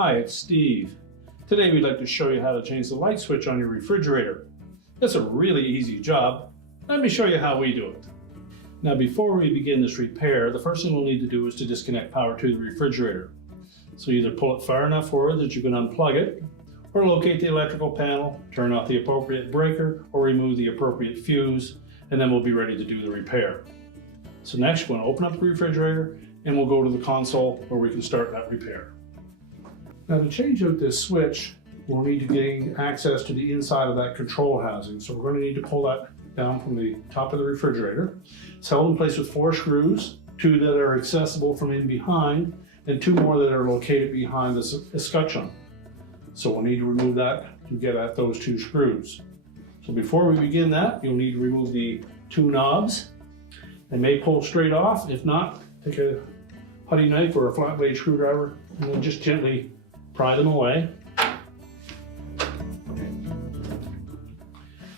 Hi, it's Steve. Today we'd like to show you how to change the light switch on your refrigerator. It's a really easy job. Let me show you how we do it. Now before we begin this repair, the first thing we'll need to do is to disconnect power to the refrigerator. So either pull it far enough forward that you can unplug it, or locate the electrical panel, turn off the appropriate breaker, or remove the appropriate fuse, and then we'll be ready to do the repair. So next we're going to open up the refrigerator and we'll go to the console where we can start that repair. Now to change out this switch, we'll need to gain access to the inside of that control housing. So we're going to need to pull that down from the top of the refrigerator. It's held in place with 4 screws, 2 that are accessible from in behind, and 2 more that are located behind the escutcheon. So we'll need to remove that to get at those 2 screws. So before we begin that, you'll need to remove the 2 knobs. They may pull straight off. If not, take a putty knife or a flat blade screwdriver and then just gently pry them away.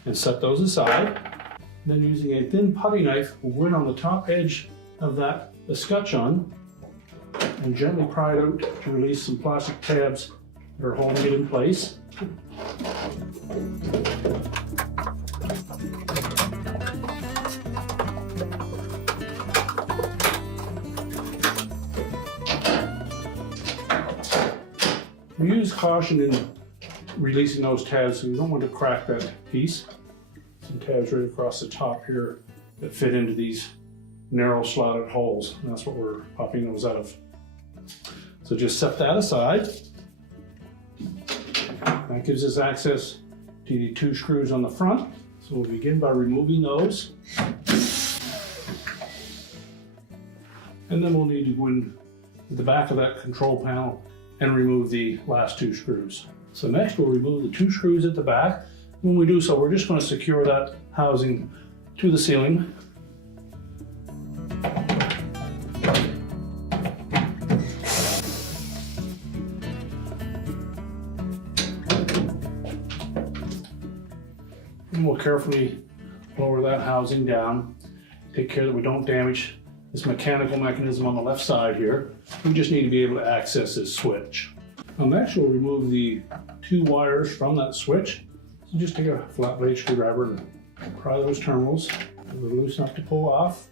And set those aside. Then using a thin putty knife, we'll go in on the top edge of that escutcheon and gently pry it out to release some plastic tabs that are holding it in place. We use caution in releasing those tabs, so we don't want to crack that piece. Some tabs right across the top here that fit into these narrow slotted holes, and that's what we're popping those out of. So just set that aside. That gives us access to the 2 screws on the front. So we'll begin by removing those. And then we'll need to go in at the back of that control panel and remove the last 2 screws. So next we'll remove the 2 screws at the back. When we do so, we're just going to secure that housing to the ceiling. And we'll carefully lower that housing down. Take care that we don't damage this mechanical mechanism on the left side here. We just need to be able to access this switch. Now next we'll remove the 2 wires from that switch. So just take a flat blade screwdriver and pry those terminals. They're loose enough to pull off.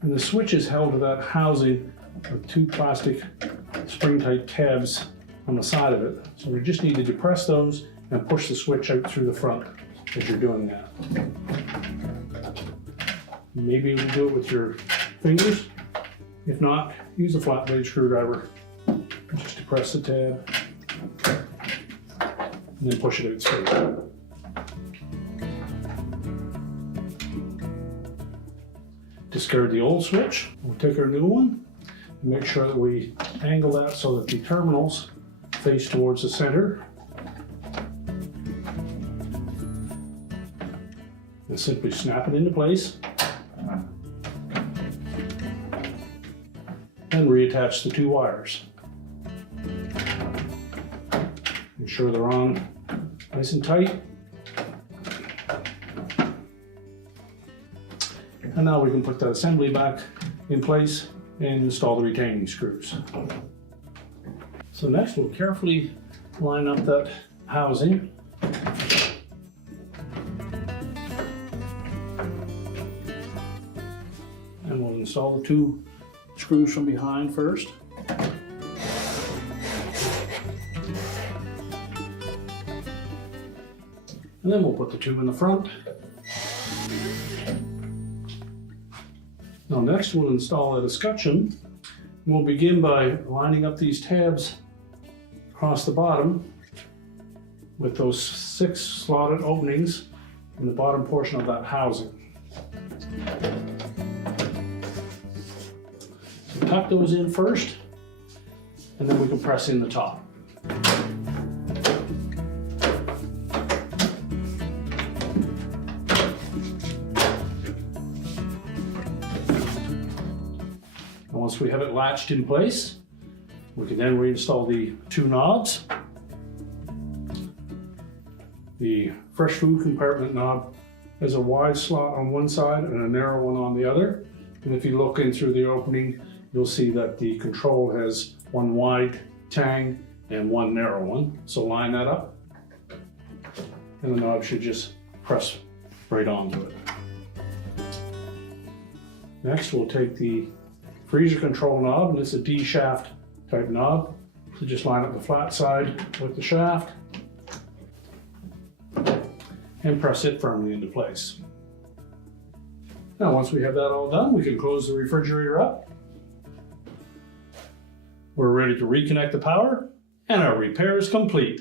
And the switch is held to that housing with 2 plastic spring-tight tabs on the side of it. So we just need to depress those and push the switch out through the front as you're doing that. You may be able to do it with your fingers. If not, use a flat blade screwdriver. Just depress the tab and then push it out straight. Discard the old switch. We'll take our new one and make sure that we angle that so that the terminals face towards the center. And simply snap it into place. And reattach the 2 wires. Make sure they're on nice and tight. And now we can put that assembly back in place and install the retaining screws. So next we'll carefully line up that housing. And we'll install the 2 screws from behind first. And then we'll put the 2 in the front. Now next we'll install that escutcheon. We'll begin by lining up these tabs across the bottom with those 6 slotted openings in the bottom portion of that housing. So tuck those in first, and then we can press in the top. Once we have it latched in place, we can then reinstall the 2 knobs. The fresh food compartment knob has a wide slot on one side and a narrow one on the other. And if you look in through the opening, you'll see that the control has one wide tang and one narrow one. So line that up, and the knob should just press right onto it. Next, we'll take the freezer control knob, and it's a D shaft type knob. So just line up the flat side with the shaft and press it firmly into place. Now, once we have that all done, we can close the refrigerator up. We're ready to reconnect the power, and our repair is complete.